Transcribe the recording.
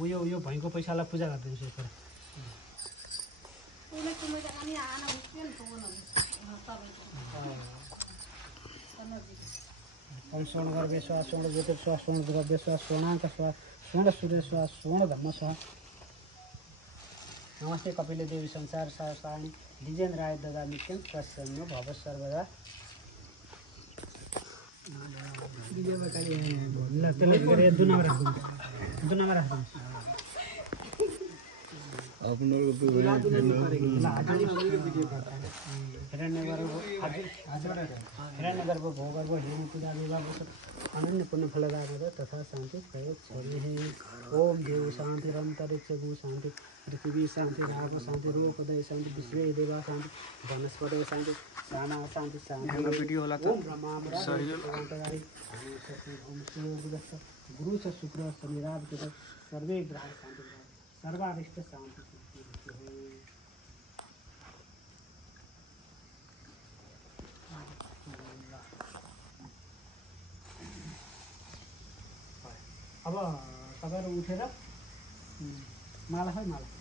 यो भैँको पैसालाई पूजा गरिदिन्छु एक ओम स्वर्ण गर्भे स्वाहा स्वर्ण ज्योतिर स्वाहा स्वर्ण द्रव्य स्वाहा स्वर्णाङ्क स्वाहा स्वर्ण सूर्य स्वाहा स्वर्ण धर्म स्वाहा नमस्ते कपिले देवी संसार सारणी दिजेन्द्राय ददा नित्यं प्रसन्न भव सर्वदा दुनामा राख्नु हिरण्यगर्भ भोगर्भ हेम पूजा विवाह अनन्य पुण्य फलदाय तथा शांति प्रयोग ओम देव शांति अंतरिक्ष भू शांति पृथ्वी शांति राव शांति रूपदय शांति विश्व देवा शांति वनस्पति शांति प्राण शांति शांति ओम ब्रह्मा गुरु से शुक्र शनिराव सर्वे ग्रह शांति सर्वारिष्ट शांति अब तपाईहरु उठेर माला खै माला